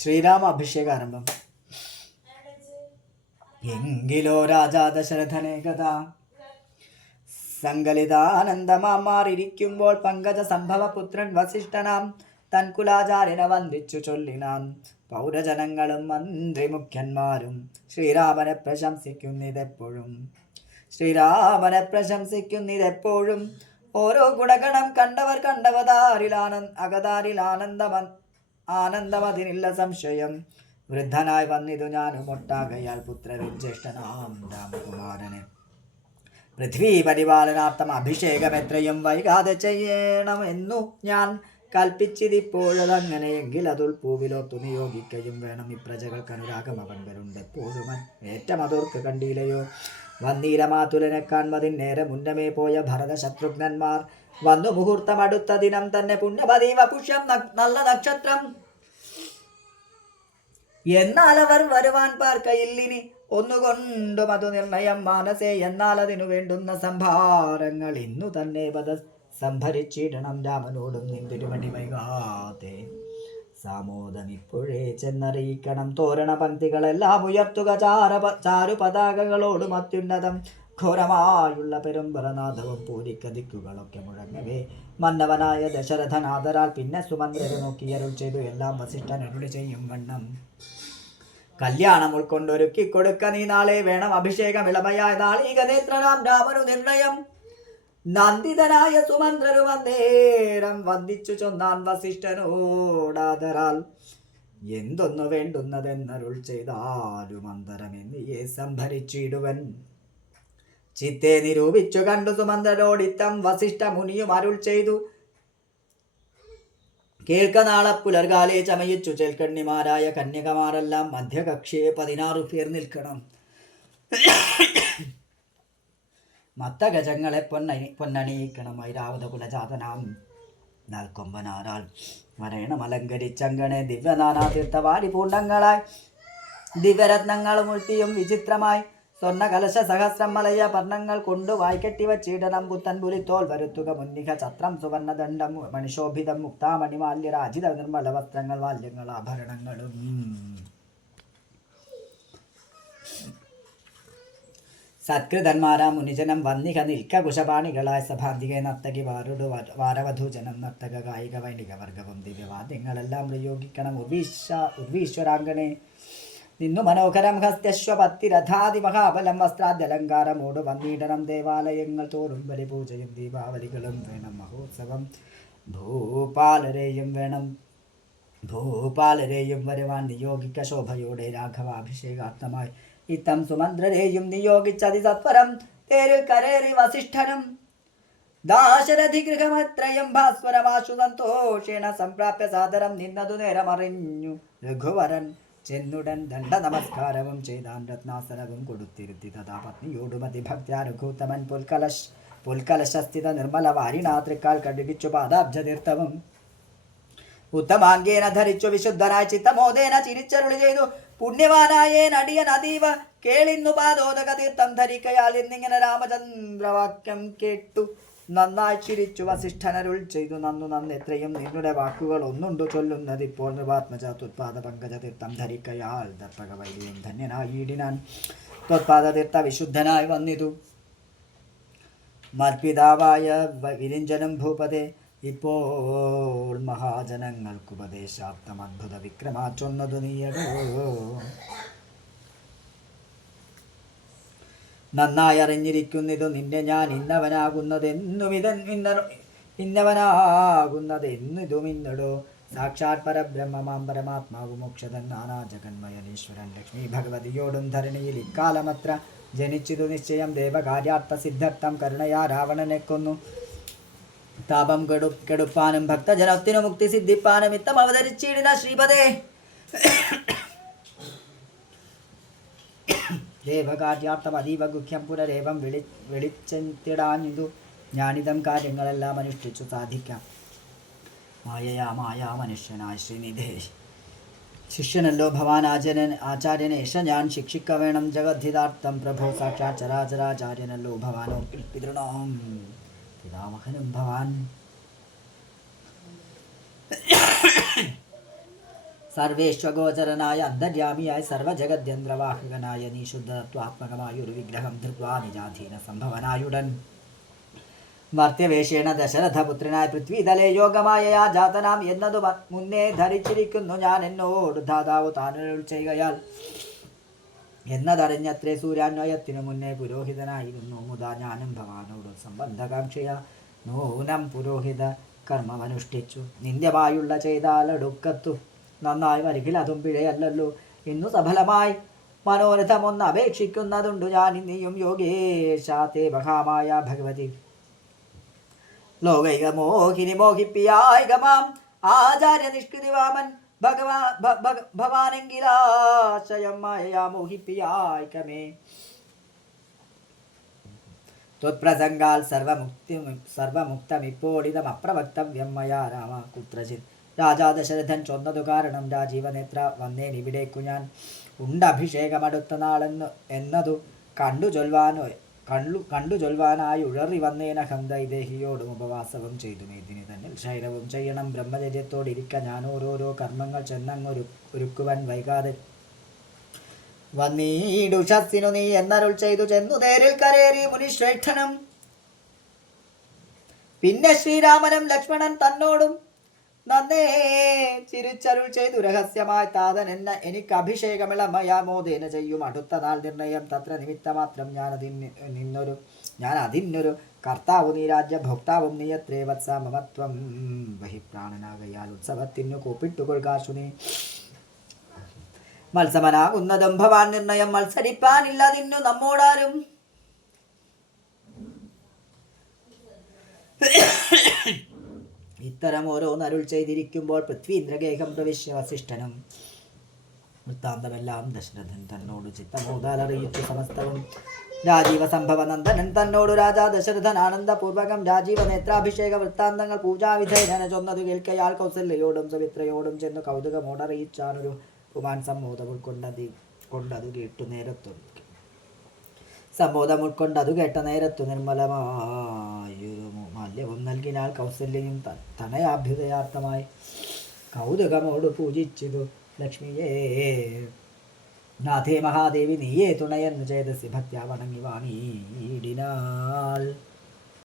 ശ്രീരാമ അഭിഷേകാരംഭം. എങ്കിലോ രാജാ ദശരഥനേകഥ സങ്കലിതാനന്ദമാറിയിരിക്കുമ്പോൾ പങ്കജ സംഭവ പുത്രൻ വസിഷ്ഠനാം തൻകുലാചാര്യനെ വന്ദിച്ചു ചൊല്ലിനാം. പൗരജനങ്ങളും മന്ത്രിമുഖ്യന്മാരും ശ്രീരാമനെ പ്രശംസിക്കുന്നിതെപ്പോഴും. ശ്രീരാമനെ പ്രശംസിക്കുന്നിതെപ്പോഴും. ഓരോ ഗുണഗണം കണ്ടവർ അകതാരിൽ ആനന്ദമതിനില്ല സംശയം. വൃദ്ധനായി വന്നിതു ഞാനും ഒട്ടാകയാൽ പുത്രരിൽ ജ്യേഷ്ഠനാം രാമകുമാരനെ പൃഥ്വി പരിപാലനാർത്ഥം അഭിഷേകം എത്രയും വൈകാതെ ചെയ്യണമെന്നു ഞാൻ കൽപ്പിച്ചിതിപ്പോഴതങ്ങനെയെങ്കിൽ അതുൽ പൂവിലോത്തു നിയോഗിക്കയും വേണം. ഇപ്രജകൾക്ക് അനുരാഗം അവൻവരുണ്ട് എപ്പോഴും ഏറ്റമതോർക്ക് കണ്ടീലയോ. വന്നീരമാതുലനെ കാൺമതിൻ നേരെ മുന്നമേ പോയ ഭരത ശത്രുഘ്നന്മാർ വന്നു മുഹൂർത്തം അടുത്ത ദിനം തന്നെ പുണ്യപതീവ പുഷ്യം നല്ല നക്ഷത്രം. എന്നാൽ അവർ വരുവാൻ പാർക്കയില്ലിനി ഒന്നുകൊണ്ടും അതു നിർണയം മാനസേ. എന്നാൽ അതിനു വേണ്ടുന്ന സംഭാരങ്ങൾ ഇന്നു തന്നെ സംഭരിച്ചിടണം. രാമനോടും നിന്തിരുമണി വൈകാതെ സാമോദം ഇപ്പോഴേ ചെന്നറിയിക്കണം. തോരണ പങ്ക്തികളെല്ലാം ഉയർത്തുക ചാരുപതാകകളോടും അത്യുന്നതം. ഘോരമായുള്ള പെരുമ്പറനാഥവും പൂരിക്കതിക്കുകളൊക്കെ മുഴങ്ങവേ മന്നവനായ ദശരഥനാദരാൽ പിന്നെ സുമന്ത്രരെ നോക്കിയരുൾ ചെയ്തു. എല്ലാം വസിഷ്ഠൻ അരുളി ചെയ്യും വണ്ണം കല്യാണം ഉൾക്കൊണ്ടൊരുക്കി കൊടുക്ക നീ നാളെ വേണം അഭിഷേകം ഇളമയായ നാളീകനേത്രനാം രാമനു നിർണയം. നന്ദിതനായ സുമന്ത്രരും അന്നേരം വന്ദിച്ചു ചൊന്നാൻ വസിഷ്ഠനോടാദരാൽ. എന്തൊന്നു വേണ്ടുന്നതെന്നരുൾ ചെയ്താലും അന്തരമെന്നിയെ സംഭരിച്ചിടുവൻ. ചിത്തെ നിരൂപിച്ചു കണ്ടു സുമന്ത്രരോടിത്തം വസിഷ്ഠ മുനിയും അരുൾ ചെയ്തു. കേൾക്ക നാളെ പുലർകാലെ ചമയിച്ചു ചെൽക്കണ്ണിമാരായ കന്യകമാരെല്ലാം മധ്യകക്ഷിയെ 16 പേർ നിൽക്കണം. മത്തഗജങ്ങളെ പൊന്നണിയിക്കണം. ഐരാവത കുലജാതനാം നൽക്കൊമ്പനാരാൽ വരേണം അലങ്കരിച്ചങ്കണെ ദിവ്യനാനാതീർത്ഥവാരി പൂണ്ടങ്ങളായി ദിവ്യരത്നങ്ങളും ഉഴ്ത്തിയും വിചിത്രമായി സ്വർണ്ണ കലശ സഹസ്രം മലയ വർണ്ണങ്ങൾ കൊണ്ടു വായ്ക്കെട്ടിവച്ചിടണം. പുത്തൻ പുലിത്തോൽ വരുത്തുക മുന്നിക ഛത്രം സുവർണദണ്ഡം മണിശോഭിതം മുക്താമണിമാല്യ രാജിത നിർമ്മല വസ്ത്രങ്ങൾ വാല്യങ്ങൾ ആഭരണങ്ങളും. സത്കൃതന്മാരാ മുനിജനം വന്നിക നിൽക്ക കുശപാണികളായ സഭാന്തികെ നർത്തകി വാരവധൂജനം നർത്തക കായിക വൈണിക വർഗവും ദിവ്യവാദ്യങ്ങളെല്ലാം പ്രയോഗിക്കണം. ഉർവീശ്വരാംഗണേ നിന്നു മനോഹരം ഹസ്ത്യശ്വപത്തിരഥാതി മഹാബലം വസ്ത്രാദ്യലങ്കാരമോട് വന്നിടണം. ദേവാലയങ്ങൾ തോറും ബലിപൂജയും ദീപാവലികളും വേണം. മഹോത്സവം ഭൂപാലരെയും വരുവാൻ നിയോഗിക്ക ശോഭയോടെ രാഘവാഭിഷേകാർത്ഥമായി. ഇത്തം സുമന്ത്രരെയും നിയോഗിച്ചതി സത്വരം തേരിൽ കരേറി വസിഷ്ഠനും. ദാശരഥി ഗൃഹമത്രയം ഭാസ്വരമാശു സന്തോഷേണ സംപ്രാപ്യ സാദരം നിന്നതു നേരമറിഞ്ഞു രഘുവരൻ. ചെന്നുടൻ ദണ്ഡ നമസ്കാരവും ചെയ്താൻ രത്നാസനവും കൊടുത്തിരുത്തി. തഥാ പത്നിയോടും അതിഭക്ത്യാനുഭൂത്തമൻ പുൽക്കലശസ്ഥിത നിർമ്മല വാരിണാത്രിക്കാൽ കടുകിച്ചു പാദാബ്ജതീർത്ഥവും ഉത്തമാംഗേന ധരിച്ചു വിശുദ്ധനായി ചിത്തമോദേന ചിരിച്ചരുളി ചെയ്തു. പുണ്യവാനായേൻ അടിയൻ അതീവ കേളിന്നു പാദോദക തീർത്ഥം ധരിക്കയാൽ എന്നിങ്ങനെ രാമചന്ദ്രവാക്യം കേട്ടു നന്നായി ചിരിച്ചു വസിഷ്ഠനരുൾ ചെയ്തു. നന്നു എത്രയും നിന്നുടെ വാക്കുകൾ ഒന്നുണ്ടു ചൊല്ലുന്നതിപ്പോൾ. നൃപാത്മജ ത്വത്പാദ പങ്കജ തീർത്ഥം ധരിക്കയാൽ ദർപ്പക വൈദ്യം ധന്യനായിടിനാൻ. ത്വത്പാദ തീർത്ഥ വിശുദ്ധനായി വന്നിതു മൽപിതാവായ വിരിഞ്ചനം ഭൂപതേ. ഇപ്പോൾ മഹാജനങ്ങൾക്കുപദേശാർത്ഥം അദ്ഭുത വിക്രമാച്ചൊന്നതു നീയടോ. നന്നായി അറിഞ്ഞിരിക്കുന്നിതു നിന്നെ ഞാൻ ഇന്നവനാകുന്നതെന്നിതുമിന്നടോ. സാക്ഷാത് പരബ്രഹ്മമാം പരമാത്മാവു മോക്ഷതൻ നാനാജഗന്മയനീശ്വരൻ ലക്ഷ്മി ഭഗവതിയോടും ധരണിയിൽ ഇക്കാലമത്ര ജനിച്ചിതു നിശ്ചയം. ദേവകാര്യാർത്ഥ സിദ്ധാർത്ഥം കരുണയാ രാവണനെ കൊന്നു. താപം കെടുപ്പാനും ഭക്തജനത്തിനു മുക്തി സിദ്ധിപ്പാനും ഇത്തം അവതരിച്ചിടിന ശ്രീപദേ. ദേവകാര്യാർത്ഥം അതീവ ഗുഹ്യം പുനരേവം വെളിച്ചെത്തിടാഞ്ഞിതു ഞാനിതം കാര്യങ്ങളെല്ലാം അനുഷ്ഠിച്ചു സാധിക്കാം. മായാ മനുഷ്യനായ ശ്രീനിധേ ശിഷ്യനല്ലോ ഭവാൻ ആചാര്യനേഷ ഞാൻ ശിക്ഷിക്ക വേണം ജഗദ്ധിതാർത്ഥം. പ്രഭോ സാക്ഷാത് ചരാചരാചാര്യനല്ലോ ഭവാനോ പിതൃണാം പിതാമഹനും ഭവാൻ. സർവേശ്വഗോചരനായ അന്തര്യാമിയായ സർവജഗദ്യന്ത്രവാഹകനായ നീ ശുദ്ധത്വാത്മകമായ ഒരു വിഗ്രഹം ധൃത്വാ നിജാധീന സംഭവനായുടൻ മർത്യവേഷേണ ദശരഥപുത്രനായ പൃഥ്വിതലേ യോഗമായ ജാതനാം എന്നതു മുന്നേ ധരിച്ചിരിക്കുന്നു ഞാൻ എന്നോട് ധാതാവ് താനുരുൾ ചെയ്യുകയാൽ എന്നതറിഞ്ഞത്രേ സൂര്യാന്വയത്തിനു മുന്നേ പുരോഹിതനായിരുന്നു മുതാ ഞാനും ഭവാനോട് സംബന്ധകാംക്ഷയ നൂനം പുരോഹിത കർമ്മമനുഷ്ഠിച്ചു നിന്ദ്യമായുള്ള ചെയ്താലടുക്കത്തു നന്നായി വരികിൽ അതും പിഴയല്ലല്ലോ ഇന്നു സഫലമായി മനോരഥമൊന്ന് അപേക്ഷിക്കുന്നതുണ്ടു ഞാൻ ഇനിയും യോഗേശാത്തെ മഹാമായ ഭഗവതി ലോകൈക മോഹിനി മോഹിപ്പിയായികമാം ആചാര്യ നിഷ്കൃതിവാമൻ ഭവാനെങ്കിലാശയം മായയാ മോഹിപ്പിയായിക്കമേ ത്വത്പ്രസംഗാൽ സർവമുക്തമിപ്പോളിതം അപ്രവക്തവ്യം മയാ രാമ കുത്രചിത് രാജാ ദശരഥൻ ചൊന്നതു കാരണം രാജീവനേത്ര വന്നേനിവിടേക്കു ഞാൻ ഉണ്ടഭിഷേകമടുത്ത നാളെന്നു എന്നതു കണ്ടു ചൊൽവാനായി ഉഴറി വന്നേനഹം ദൈദേഹിയോടും ഉപവാസവും ചെയ്തു മേദിനി തന്നിൽ ശൈലവും ചെയ്യണം ബ്രഹ്മചര്യത്തോടിരിക്ക ഞാൻ ഓരോരോ കർമ്മങ്ങൾ ഒരുക്കുവാൻ വൈകാതെ വന്നീടുഷസ്സിനു നീ എന്നരുൾ ചെയ്തു ചെന്നു തേരിൽ കരേറി മുനിശ്രേഷ്ഠനും പിന്നെ ശ്രീരാമനും ലക്ഷ്മണൻ തന്നോടും നന്നേ ചിരിച്ചരുൾ ചെയ്തു രഹസ്യമായി താതൻ എന്ന എനിക്ക് അഭിഷേകമിളമയാമോദേന ചെയ്യും അടുത്ത നാൾ നിർണയം തത്ര നിമിത്തമാത്രം ഞാൻ അതിനൊരു കർത്താവു നീ രാജ്യ ഭോക്താവും നീ എത്രേ വത്സ മമത്വം ബഹിപ്രാണനാകയാൽ ഉത്സവത്തിനു കൂപ്പിട്ടുകൊള്ളുകാശു നീ മത്സമനാകുന്നതും ഭവാൻ നിർണയം മത്സരിപ്പാനില്ലതിന്നു നമ്മോടാരും ഇത്തരം ഓരോന്നരുൾ ചെയ്തിരിക്കുമ്പോൾ പൃഥ്വീന്ദ്രഗേഹം പ്രവിശ്യ വസിഷ്ഠനും വൃത്താന്തമെല്ലാം ദശരഥൻ തന്നോട് ചിത്തമോദാലറിയിച്ചു സമസ്തവും രാജീവ സംഭവ നന്ദനൻ തന്നോട് രാജാ ദശരഥൻ ആനന്ദപൂർവകം രാജീവ നേത്രാഭിഷേക വൃത്താന്തങ്ങൾ പൂജാവിധേയന ചൊന്നതു കേൾക്കയാൽ കൗസല്യയോടും സുമിത്രയോടും ചെന്നു കൗതുകമോടറിയിച്ചാനൊരു കുമാൻ സമ്മോദം ഉൾക്കൊണ്ടതു കേട്ട നേരത്തു നിർമ്മലമായൊരു മാല്യവും നൽകിനാൽ കൗസല്യയും തനയാഭ്യുദയാർത്ഥമായി കൗതുകമോട് പൂജിച്ചതു ലക്ഷ്മിയേ നാഥേ മഹാദേവി നീയേ തുണയെന്നു ചേതസി ഭക്ത്യാ വണങ്ങി വാണിയിടിനാൾ